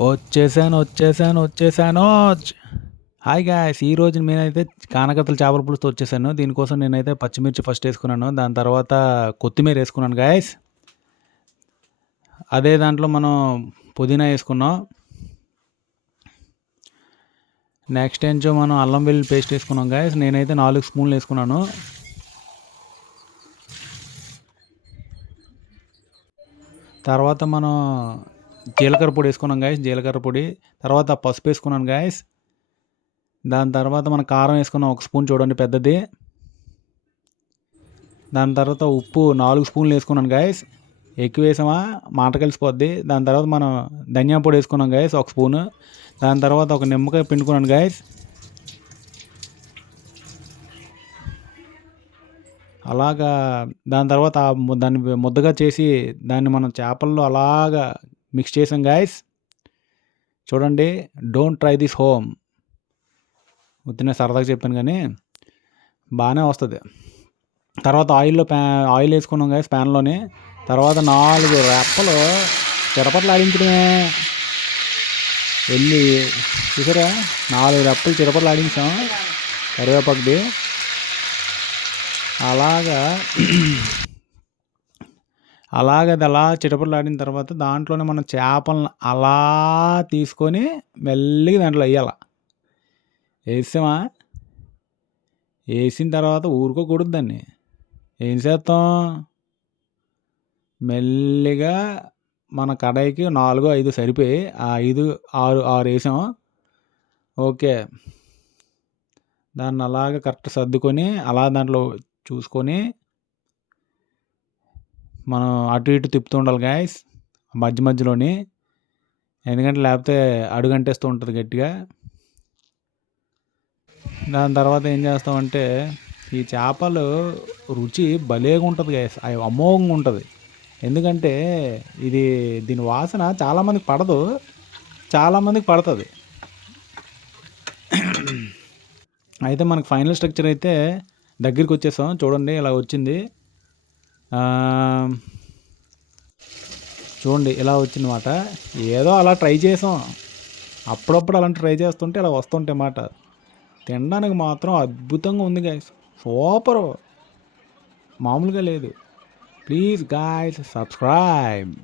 వచ్చేసాను. Hi guys! ఈరోజు నేనైతే కానకత్తల చేపల పులుసుతో వచ్చేసాను. దీనికోసం నేనైతే పచ్చిమిర్చి ఫస్ట్ ఏసుకున్నాను. దాని తర్వాత కొత్తిమీర ఏసుకున్నాను గాయ్స్. అదే దాంట్లో మనం పుదీనా ఏసుకున్నాం. నెక్స్ట్ ఏంచో మనం అల్లం వెల్లుల్లి పేస్ట్ ఏసుకున్నాం గాయ్స్. నేనైతే 4 స్పూన్లు ఏసుకున్నాను. తర్వాత మనం జీలకర్ర పొడి ఏసుకున్నాం గాయ్స్. జీలకర్ర పొడి. తర్వాత పసుపు ఏసుకున్నాను గాయ్స్. దాని తర్వాత మనం కారం వేసుకున్నాం 1 స్పూన్ చూడండి పెద్దది. దాని తర్వాత ఉప్పు 4 స్పూన్లు వేసుకున్నాను గాయస్. ఎక్కువ వేసామా మాట కలిసిపోద్ది. దాని తర్వాత మనం ధనియా పొడి వేసుకున్నాం గాయస్ 1 స్పూను. దాని తర్వాత ఒక నిమ్మకాయ పిండుకున్నాను గాయస్. అలాగా దాని తర్వాత దాన్ని ముద్దగా చేసి దాన్ని మనం చేపల్లో అలాగా మిక్స్ చేసాం గాయస్. చూడండి, డోంట్ ట్రై దిస్ హోమ్. ఉత్తినే సరదాగా చెప్పాను కానీ బాగానే వస్తుంది. తర్వాత ఆయిల్ వేసుకున్నాం గాయస్ ప్యాన్లోనే. తర్వాత 4 రెప్పలు చిరపట్లాడించడమే. వెళ్ళి చూసారా, 4 రెప్పలు చిరపట్లాడించాం కరివేపాకుది. అలాగది అలా చిటపట్లాడిన తర్వాత దాంట్లోనే మనం చేపలను అలా తీసుకొని మెల్లిగా దాంట్లో వేయాల. వేసామా, వేసిన తర్వాత ఊరుకోకూడదు దాన్ని. ఏం చేస్తాం, మెల్లిగా మన కడాయికి 4, 5 సరిపోయి 5, 6 వేసాం. ఓకే, దాన్ని అలాగ కరెక్ట్ సర్దుకొని అలా దాంట్లో చూసుకొని మనం అటు ఇటు తిప్పుతూ ఉండాలి గాయస్ మధ్య మధ్యలోని. ఎందుకంటే లేకపోతే అడుగంటేస్తూ ఉంటుంది గట్టిగా. దాని తర్వాత ఏం చేస్తామంటే ఈ చేపలు రుచి భలేగా ఉంటుంది గాయస్, అవి అమోఘంగా ఉంటుంది. ఎందుకంటే దీని వాసన చాలామందికి పడదు, చాలామందికి పడుతుంది. అయితే మనకు ఫైనల్ స్ట్రక్చర్ అయితే దగ్గరికి వచ్చేసాం. చూడండి ఇలా వచ్చింది. చూడండి ఇలా వచ్చిందన్నమాట. ఏదో అలా ట్రై చేసాం, అప్పుడప్పుడు అలాంటి ట్రై చేస్తుంటే అలా వస్తుంటాయి అన్నమాట. తినడానికి మాత్రం అద్భుతంగా ఉంది గాయస్, సూపరు, మామూలుగా లేదు. Please guys subscribe.